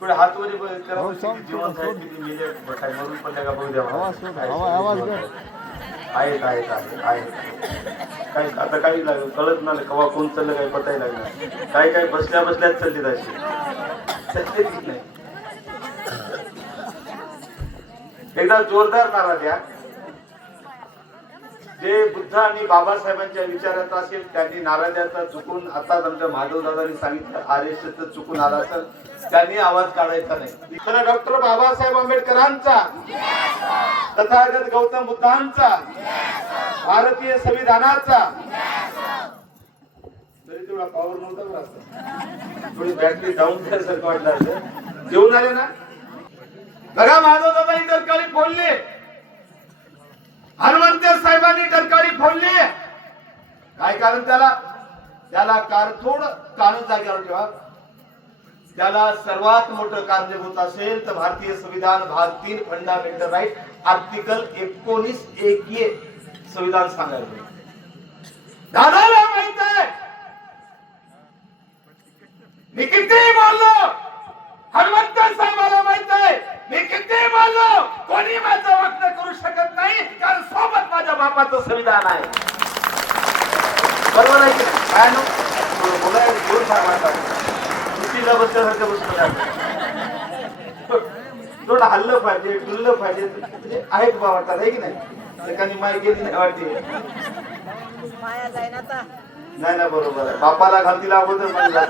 थोडे हात वर करा किती जीवन आहे किती मेले काय मरून पडले का बघू द्या आहेत आहेत आहेत आहेत काय आता काही लागलं कळत नाही कवा कोण चाललं काही पताही लागलं काय काय बसल्या बसल्याच चालली जायची नाही एकदा जोरदार नारा द्या जे बुद्ध आणि बाबासाहेबांच्या विचारात असेल त्यांनी नारा द्यायचा चुकून आता आमच्या माधव दादांनी सांगितलं आरएसएस चुकून आला असेल त्यांनी आवाज काढायचा नाही खरं डॉक्टर बाबासाहेब आंबेडकरांचा तथागत गौतम बुद्धांचा भारतीय संविधानाचा तरी तेवढा पॉवर नव्हता बरं थोडी बॅटरी डाऊन झाल्यासारखं वाटलं असं जेवून आले ना बघा माधव दादांनी तरकारी फोडले हनुमंत साहेबांनी टरकाळी फोडली काय कारण त्याला कारथोड कानून जागेवर ठेवा त्याला सर्वात मोठं कारणीभूत असेल तर भारतीय संविधान भाग 3 फंडामेंटल राईट आर्टिकल 19(1) संविधान सांगायचं दादाला माहित आहे मी किती बोललो हनुमंत साहेबाला माहित आहे मी किती बोललो कोणी माझं वाक्य करू शकत नाही कारण सोबत माझ्या बापाचं संविधान आहे बरोबर आहे की काय बोलायला जोर सांगतात कुठीला बसल्यासारखं बसलं थोडं हल्लं पाहिजे डुललं पाहिजे म्हणजे आहेत बा वाटतात आहे की नाही एकाने माय गेली नाही वाटते नाही ना बरोबर आहे बापाला घालतील अगोदर मला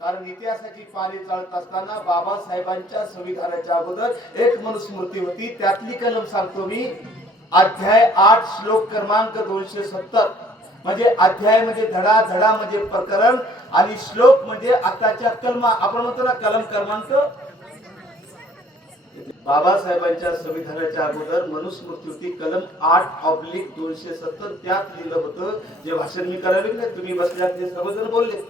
कारण इतिहासाची पारी चालत असताना बाबासाहेबांच्या संविधानाच्या अगोदर एक मनुस्मृती होती त्यातली कलम सांगतो मी अध्याय 8 श्लोक क्रमांक 270 म्हणजे अध्याय म्हणजे धडा धडा म्हणजे प्रकरण आणि श्लोक म्हणजे आताच्या कलमा आपण म्हणतो ना कलम क्रमांक बाबासाहेबांच्या संविधानाच्या अगोदर मनुस्मृती होती कलम 8/270 त्यात लिहिलं होतं जे भाषण मी करावे ना तुम्ही बसल्यात ते सर्वजण बोलले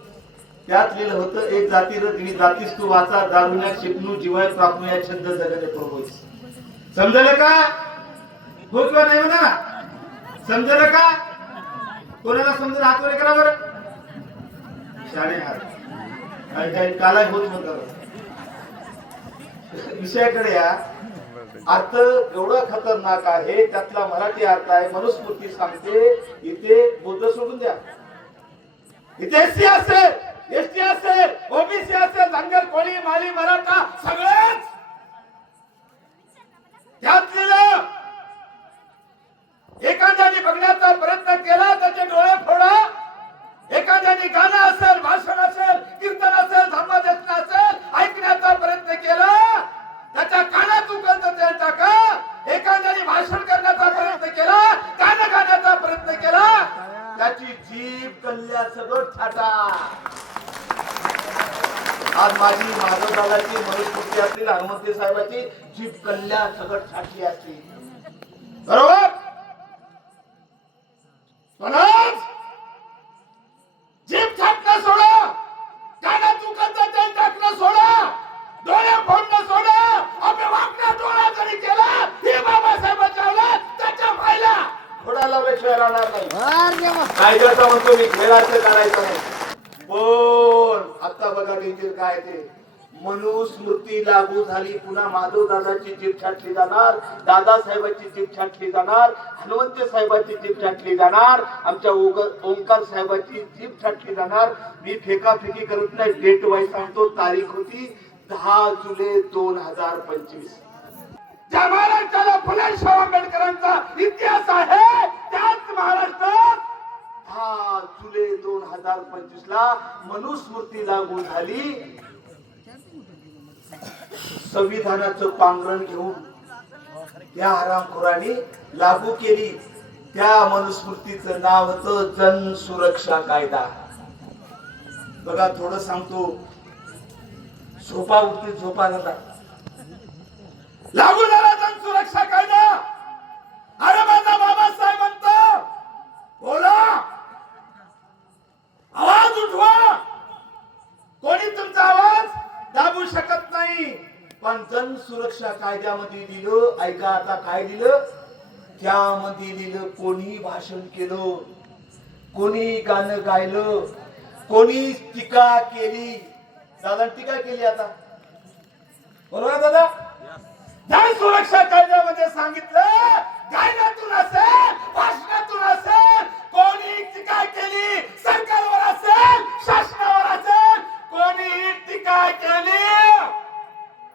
त्यात लिहिलं होतं एक जातीर दिवी जातीस तू वाचा दारुण्या शिकणू जीवाय प्राप्त या छंद जगणे प्रभूच समजलं का हो किंवा नाही म्हणा समजलं का कोणाला समजलं हात वर करा बरं शाणे हात आणि काही काला होत म्हणतात विषयाकडे या अर्थ एवढा खतरनाक आहे त्यातला मराठी अर्थ आहे मनुस्मृती सांगते इथे बुद्ध सोडून द्या इथे एससी असेल एसटी असेल ओबीसी असेल धनगर कोळी माली मराठा सगळेच त्यात लिहिलं एखाद्याने बघण्याचा प्रयत्न केला त्याचे डोळे फोडा एखाद्याने गाणं असेल भाषण असेल कीर्तन असेल धर्मदेशन असेल ऐकण्याचा प्रयत्न केला त्याच्या कानात उकलत तेल टाका एखाद्याने भाषण करण्याचा प्रयत्न केला गाणं गाण्याचा प्रयत्न केला त्याची जीभ कल्ल्या सगळं छाटा आज माझी माधव दादाची मनुस्मृती असतील हनुमंत साहेबांची जीभ कल्ल्या सगळं छाटली असती बरोबर पण आज जीभ छाटणं सोडा कानात उकलतं तेल टाकणं सोडा डोळे फोडणं सोडा आपल्या वाकण्या डोळा जरी केला हे बाबासाहेबांच्या आवला त्याच्या मायला थोडा लावल्याशिवाय राहणार नाही काय करता म्हणतो मी खेळाचं करायचं नाही पण आता बघा देखील काय ते मनुस्मृती लागू झाली पुन्हा माधव दादाची जीभ छाटली जाणार दादासाहेबांची जीभ छाटली जाणार हनुमंत साहेबांची जीभ छाटली जाणार आमच्या ओंकार साहेबांची जीभ छाटली जाणार मी फेकाफेकी करत नाही डेट वाईज सांगतो तारीख होती 10 जुलै 2025 ज्या महाराष्ट्राला फुले शाहू आंबेडकरांचा इतिहास आहे त्याच महाराष्ट्रात 10 जुलै 2025 ला मनुस्मृती लागू झाली संविधानाचं पांघरण घेऊन त्या हरामखोरांनी लागू केली त्या मनुस्मृतीचं नाव होतं जन सुरक्षा कायदा बघा थोडं सांगतो झोपा उठली झोपा झाला लागू झाला जन सुरक्षा कायदा अरे माझा बाबासाहेब म्हणतो बोला आवाज उठवा कोणी तुमचा आवाज दाबू शकत नाही पण जन सुरक्षा कायद्यामध्ये दिलं ऐका आता काय दिलं त्यामध्ये लिहिलं कोणी भाषण केलं कोणी गाणं गायलं कोणी टीका केली दादा टीका केली आता, बरोबर आहे दादा? जन सुरक्षा कायद्यामध्ये सांगितलं, गायनातून असेल, भाषणातून असेल, कोणी टीका केली, सरकारवर असेल, शासनावर असेल, कोणी टीका केली,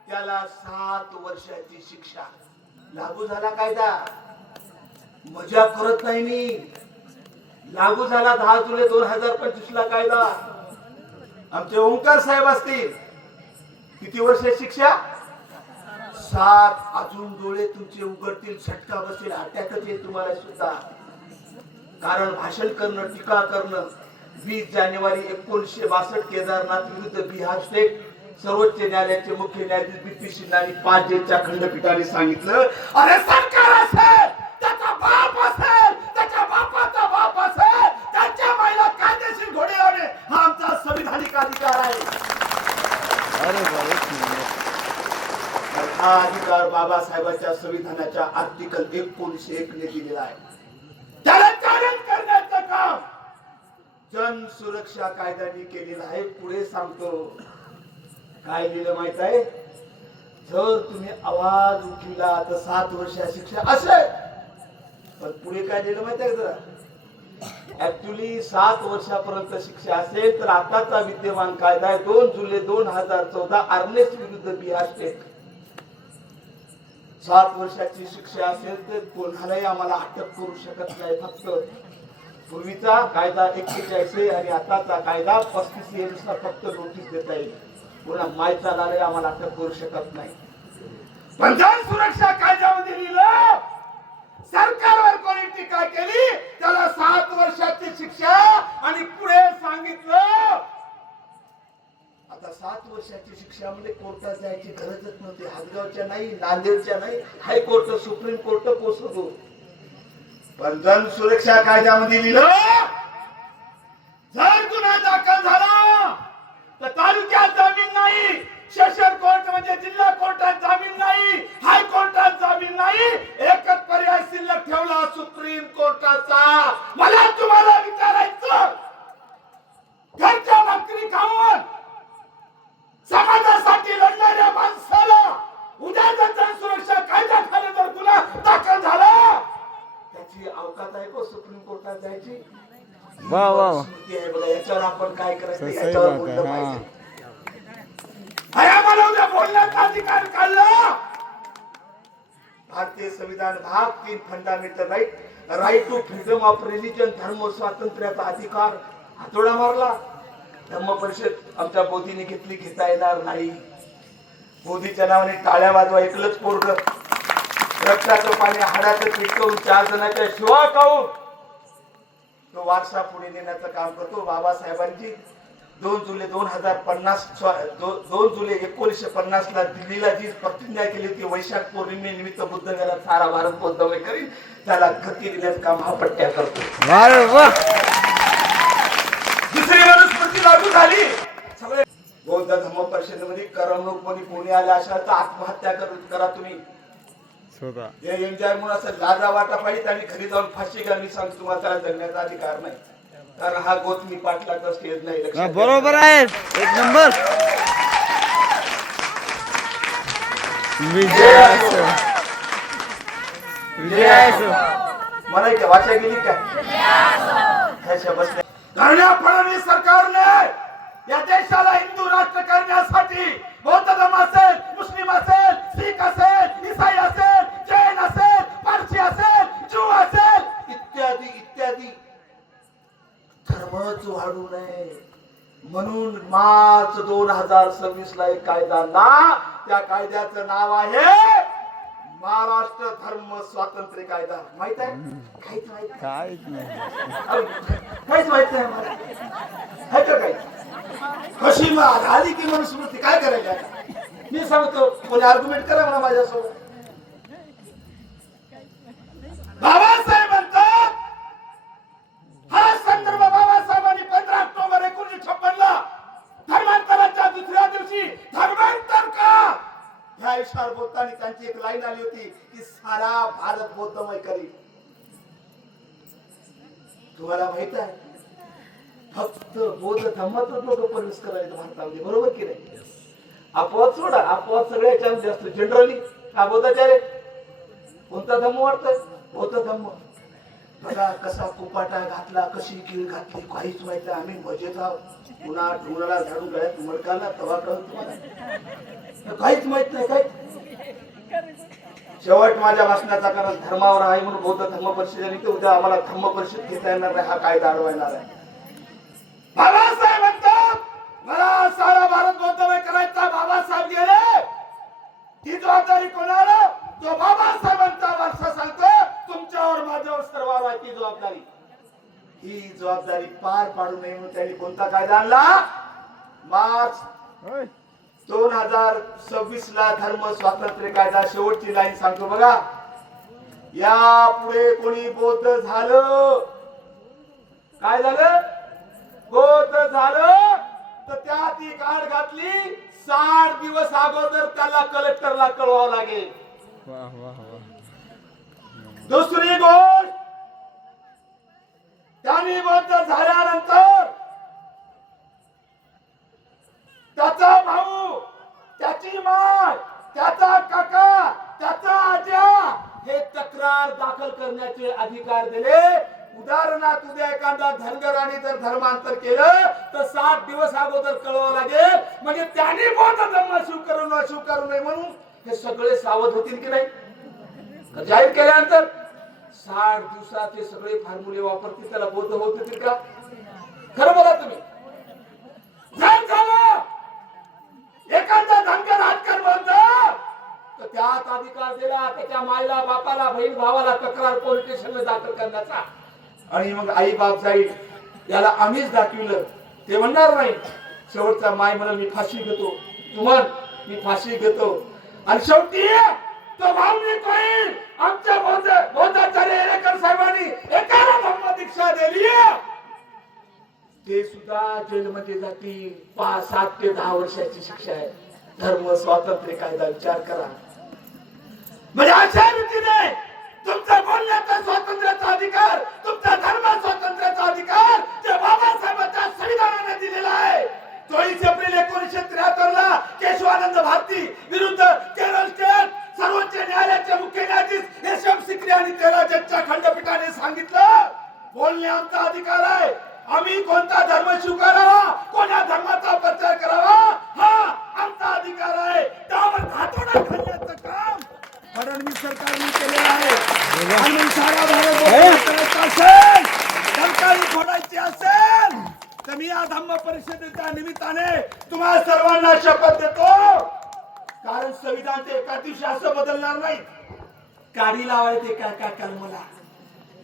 त्याला 7 वर्षाची शिक्षा. लागू झाला कायदा, मजा करत नाही मी. लागू झाला 10 जुलै 2025 ला कायदा. आमचे ओंकार साहेब असतील, किती वर्ष शिक्षा? 7. अजून डोळे तुमचे उघडतील, झटका बसेल, अटॅकच येईल तुम्हाला सुद्धा. कारण भाषण करणं, टीका करणं. 20 जानेवारी 1962 केदारनाथ विरुद्ध बिहार स्टेट सर्वोच्च न्यायालयाचे मुख्य न्यायाधीश BP सिन्हा आणि 5 जजच्या खंडपीठाने सांगितलं, अरे सरकार असेल, त्याचा बाप असेल, त्याच्या बापाचा बाप असेल, त्याच्या माईला कायदेशीर घोडे लावणे हा आमचा संविधानिक अधिकार आहे. हा अधिकार बाबासाहेबांच्या संविधानाच्या आर्टिकल 1901 ने दिलेला आहे. त्याला चॅलेंज करण्याचं काम जन सुरक्षा कायद्याने केलेलं आहे. पुढे सांगतो काय लिहिलं माहित आहे? जर तुम्ही आवाज उठविला तर 7 वर्षाची शिक्षा असेल. पण पुढे काय लिहिलं माहित आहे? ऍक्च्युली 7 वर्षापर्यंत शिक्षा असेल तर आताचा विद्यमान कायदा आहे 2 जुलै 2014 आर्नेस्ट विरुद्ध बिहार स्टेट. 7 वर्षाची शिक्षा असेल तर कोणालाही आम्हाला अटक करू शकत नाही. फक्त पूर्वीचा कायदा 41 आणि आताचा कायदा 35 नुसार फक्त नोटीस देता येईल. पुन्हा मायचा झाले आम्हाला अटक करू शकत नाही. पण जन सुरक्षा कायद्यामध्ये लिहिलं, सरकारवर कोणी टीका केली त्याला 7 वर्षाची शिक्षा. आणि पुढे सांगितलं, आता 7 वर्षाची शिक्षा म्हणजे कोर्टात जायची गरजच नव्हती. हदगावच्या नाही, नांदेडच्या नाही, हायकोर्ट, सुप्रीम कोर्ट पोहोचतो. पण जन सुरक्षा कायद्यामध्ये लिहिलं, जर गुन्हा दाखल झाला तर तालुक्यात जामीन नाही, सेशन कोर्ट म्हणजे जिल्हा कोर्टात जामीन नाही, हायकोर्टात जामीन नाही, एकच पर्याय शिल्लक ठेवला सुप्रीम कोर्टाचा. मला तुम्हाला विचारायचं, घरच्या भाकरी खाऊन समाजासाठी लढणाऱ्या माणसाला उद्या जर सुरक्षा कायद्याखाली जर गुन्हा दाखल झाला त्याची अवकात आहे का सुप्रीम कोर्टात जायची? वा वा आहे बघा. याच्यावर आपण काय करायचं, याच्यावर बोललं पाहिजे. मला उद्या बोलण्याचा अधिकार काढला. भारतीय संविधान भाग 3 fundamental right to freedom of religion, धर्म स्वातंत्र्याचा अधिकार हातोडा मारला. धम्म परिषद आमच्या मोदीने घेतली, घेता येणार नाही. मोदीच्या नावाने टाळ्या वाजवा, एकलंच पोरग रक्ताचं पाणी हाडाचं पीठ करून 4 जणांच्या शिवा खाऊन तो वारसा पुढे नेण्याचं काम करतो. बाबासाहेबांची 2 जुलै 1950 ला दिल्लीला जी प्रतिज्ञा केली होती, वैशाख पौर्णिमेनिमित्त बुद्ध गेला सारा भारत बौद्धमय करील, त्याला गती देण्याचं काम हा पट्ट्या करतो. दुसरी मनुस्मृती लागू झाली. सगळे बौद्ध धम्म परिषदेमध्ये करमणूक मध्ये कोणी आले अशाल तर आत्महत्या करा तुम्ही. एन्जॉय म्हणून असं लाजा वाटा पाहिजे आणि घरी जाऊन फाशी घ्या. मी सांगतो तुम्हाला त्याला जगण्याचा अधिकार नाही. कारण हा गोतमी पाटलाचा स्टेज नाही. बरोबर आहे, 1 नंबर. विजय मला इथे वाचा गेली काय? फडणवीस सरकारने या देशाला हिंदू राष्ट्र करण्यासाठी बौद्ध धर्म असेल, मुस्लिम असेल, शीख असेल, ईसाई असेल, जैन असेल, पारसी असेल, ज्यू असेल, इत्यादी इत्यादी धर्मच वाढू नये म्हणून मार्च 2026 ला एक कायदा आणला. त्या कायद्याचं नाव आहे महाराष्ट्र धर्म स्वातंत्र्य कायदा. माहित आहे? काहीच माहित काहीच नाही. काहीच माहित नाही मला. आहे का काही? कशी आली की मनुस्मृती काय करायची? मी सांगतो, कोणी आर्ग्युमेंट करा मला माझ्यासोबत. बाबासाहेब म्हणतात, हा संदर्भ बाबासाहेबांनी 15 ऑक्टोबर 1956 ला धर्मांतराच्या दुसऱ्या दिवशी धर्मांतर का ह्या इशारा बोलताना त्यांची एक लाईन आली होती की सारा भारत बौद्धमय करी. तुम्हाला माहित आहे फक्त बौद्ध धर्मातच लोक प्रवेश करायचं भारतामध्ये, बरोबर की नाही? अपवाद सोडा, अपवाद सगळ्याच्या जास्त जनरली हा बौद्धाचार्य कोणता धर्म वाटतोय? बौद्ध धर्म. बघा कसा कुपाटा घातला, कशी कीळ घातली, काहीच माहित नाही. आम्ही मजेत आहोत, उन्हाळा झाडून गळ्यात मडकाला तवा कळत तुम्हाला काहीच माहित नाही. काय शेवट माझ्या भाषणाचा कारण धर्मावर आहे म्हणून बौद्ध धर्म परिषदेने ते उद्या आम्हाला धर्म परिषद घेता येणार नाही, हा कायदा अडवायणार आहे. बाबासाहेब म्हणतात मला सारा भारत बौद्धमय करायचा. बाबासाहेब गेले, ही जबाबदारी कोणाला? जो बाबासाहेबांचा वारसा सांगतो तुमच्यावर माझ्यावर सर्वांवर आहे ती जबाबदारी. ही जबाबदारी पार पाडू नये म्हणून त्यांनी कोणता कायदा आणला? मार्च 2026 ला धर्म स्वातंत्र्य कायदा. शेवटची लाईन सांगतो बघा. या पुढे कोणी बौद्ध झालं, काय झालं? बौद्ध झालं तर त्या ती गाठ घातली 60 दिवस अगोदर त्याला कलेक्टरला कळवावं लागेल. दुसरी गोष्ट, त्यांनी बौद्ध झाल्यानंतर त्याचा भाऊ, त्याची माय, त्याचा काका, त्याचा आजा हे तक्रार दाखल करण्याचे अधिकार दिले. उदाहरणार्थ उद्या एखादा धनगराने जर धर्मांतर केलं तर 60 दिवस अगोदर कळवावं लागेल. म्हणजे त्यांनी बौद्ध धर्म स्वीकारू नये म्हणून हे सगळे सावध होतील की नाही? जाहीर केल्यानंतर 60 दिवसाचे सगळे फॉर्म्युले वापरतील, त्याला बौद्ध होत येतील का? खरं बोला तुम्ही. जर झालं एखादा धनगर हातकर बंद तर त्यात अधिकार दिला त्याच्या मायला, बापाला, बहीण भावाला तक्रार पोलीस स्टेशनला दाखल करण्याचा. आणि मग आई बाप जाईल, याला आम्हीच दाखविलं ते म्हणणार नाही. शेवटचा माय म्हणा मी फाशी घेतो, तू म्हण मी फाशी घेतो. आणि शेवटी तो भावनिक होईल. आमच्या बौद्धाचार्य एरेकर साहेबांनी एकाला धम्म दीक्षा दिली, ते सुद्धा जेलमध्ये जातील. 7 ते 10 वर्षाची शिक्षा आहे. धर्म स्वातंत्र्य कायदा विचार करा. म्हणजे अशा रीतीने तुमचा बोलण्याचा स्वातंत्र्याचा अधिकार, तुमचा धर्म स्वातंत्र्याचा अधिकार जे बाबासाहेबांच्या संविधानाने दिलेला आहे. 24 एप्रिल 1973 ला केशवानंद भारती विरुद्ध केरळ स्टेट सर्वोच्च न्यायालयाचे मुख्य न्यायाधीश यशवंत सिकरी आणि 13 जजच्या खंडपीठाने सांगितलं बोलणे आमचा अधिकार आहे. आम्ही कोणता धर्म स्वीकारावा, कोणत्या धर्माचा प्रचार करावा हा आमचा अधिकार आहे. त्यावर हातोडा घालण्याचं काम फडणवीस सरकारने केलेलं आहे. आणि सारा भारत असेल, सरकारी फोडायची असेल तर मी या धम्म परिषदेच्या निमित्ताने तुम्हाला सर्वांना शपथ देतो. कारण संविधान ते एका दिवशी असं बदलणार नाही. काडी लावायचे काय कलमाला,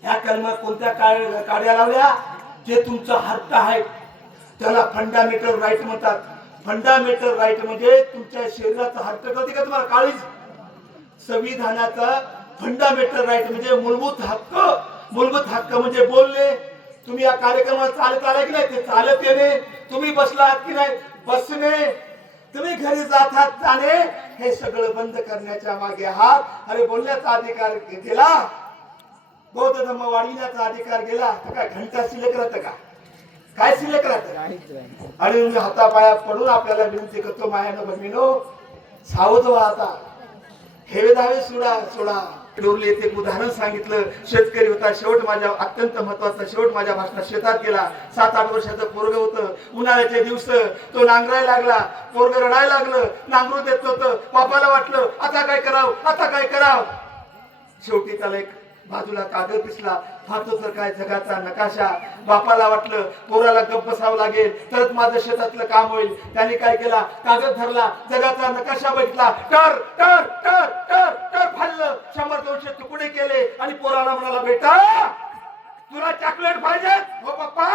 ह्या कलमात कोणत्या काड्या लावल्या? जे तुमचा हक्क आहे त्याला फंडामेंटल राईट म्हणतात. फंडामेंटल राईट म्हणजे तुमच्या शरीराचा हक्क कळते का तुम्हाला? काळीज. संविधानाचा फंडामेंटल राईट म्हणजे मूलभूत हक्क. मूलभूत हक्क म्हणजे बोलणे. तुम्ही या कार्यक्रमाला चालत आलाय की नाही ते चालत येणे, तुम्ही बसला आहात की नाही बसणे, तुम्ही घरी जातात जाणे, हे सगळं बंद करण्याच्या मागे आहात. अरे बोलण्याचा अधिकार गेला, बौद्ध धर्म वाढविण्याचा अधिकार गेला तर काय घंटा शिल्लक राहतं का? काय शिल्लक राहतं? आणि हातापाया पडून आपल्याला विनंती करतो मायानं भगिनीनो सावध व्हा. आता हेवे दावे सोडा. डोरले येथे एक उदाहरण सांगितलं. शेतकरी होता, शेवट माझ्या अत्यंत महत्वाचा शेवट माझ्या भाषणात शेतात गेला. 7-8 वर्षाचं पोरग होतं. उन्हाळ्याचे दिवस तो नांगरायला लागला. पोरग रडायला लागलं, नांगरू देत होतं. बापाला वाटलं आता काय करावं. शेवटी त्याला एक बाजूला कागद दिसला. फातो तर काय जगाचा नकाशा. बापाला वाटलं पोराला गप्प बसावं लागेल तरच माझं शेतातलं काम होईल. त्याने काय केला, कागद धरला, जगाचा नकाशा बघितला, टर टर टर टर टर फाडलं. 100-200 तुकडे केले आणि पोराला म्हणाला बेटा तुला चॉकलेट पाहिजे? हो पप्पा.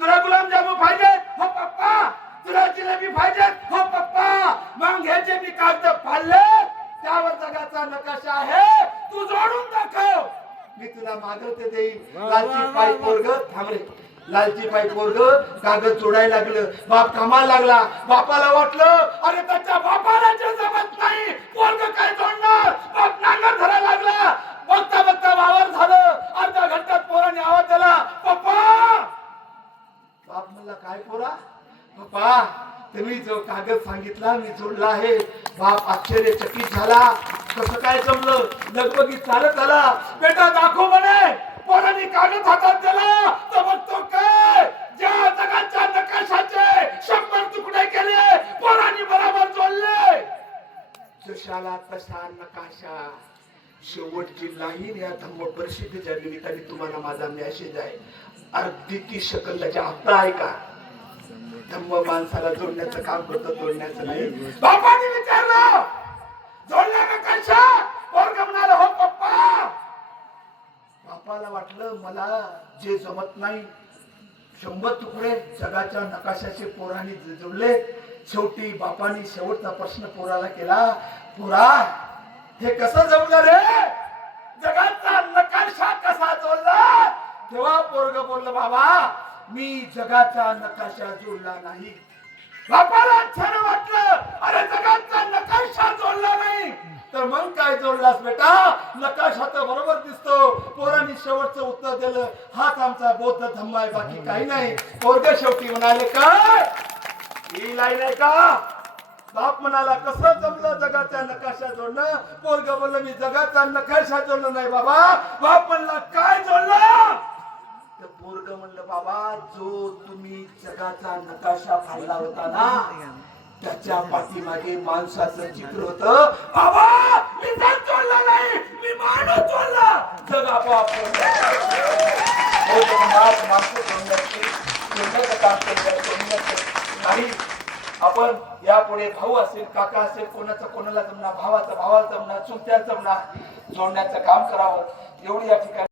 तुला गुलाबजामुन पाहिजे? हो पप्पा. तुला जिलेबी पाहिजे? हो पप्पा. मग ह्याचे मी कागद फाडले, त्यावर जगाचा नकाशा आहे, तू जोडून दाखव, मी तुला मागवते देईन. लालची पाय पोरग थांबले. लालची पाय पोरग कागद जोडायला लागलं. बाप कामाला लागला. बापाला वाटलं अरे त्याच्या बापाला जे जमत नाही पोरग काय जोडणार. बाप नांगर धरायला लागला. बघता वावर झालं. अर्ध्या घंट्यात पोराने आवाज दिला पप्पा म्हणला काय पोरा पप्पा तुम्ही जो कागद सांगितला मी जोडला आहे. बाप आश्चर्यचकित झाला. कसं काय जमलं? लगबगीत चालत आला. बेटा दाखव म्हणे. पोरांनी कागद हातात दिला तर बघतो काय ज्या जगाच्या नकाशाचे 100 तुकडे केले पोरांनी बरोबर जोडले. जशाला तसा नकाशा. शेवटची लाईन या धम्म परिषदेच्या निमित्ताने तुम्हाला माझा मेसेज आहे. अगदी 30 सेकंदाच्या आत ऐका. धम्म माणसाला जोडण्याचं काम करतो, जोडण्याचं नाही. बापाने विचारलं जोडला नकाशा. पोरगं म्हणाला हो पप्पा. बापाला वाटलं मला जे जमत नाही 100 तुकडे जगाच्या नकाशाचे पोरांनी जोडले. शेवटी बापाने शेवटचा प्रश्न पोराला केला. पोरा हे कसं जमलं रे? जगाचा नकाशा कसा जोडला? तेव्हा पोरग बोललं बाबा मी जगाचा नकाशा जोडला नाही. बापाला आश्चर्य वाटलं. अरे जगाचा नकाशा जोडला नाही तर मग काय जोडलास बेटा? नकाशा तर बरोबर दिसतो. पोरांनी शेवटचं उत्तर दिलं हाच आमचा बौद्ध धम्म आहे, बाकी काही नाही. पोरग शेवटी म्हणाले काय ही लाईन आहे का? बाप म्हणाला कसं जमलं जगाचा नकाशा जोडणं? पोरग बोललं मी जगाचा नकाशा जोडलं नाही बाबा. बाप म्हणला काय जोडलं? तर पोरग म्हणलं बाबा जो तुम्ही जगाचा नकाशा पाहिला होता ना त्याच्या पाठीमागे माणसाचं चित्र होतं. बाबा मी जग जोडला नाही, मी माणूस जोडला. जग आपोआप माणसं जोडण्याचं काम नाही. आपण यापुढे भाऊ असेल काका असेल कोणाचं कोणाला जमणार, भावाचं भावाला जमणार, चुलत्याला जमणार, जोडण्याचं काम करावं एवढी या ठिकाणी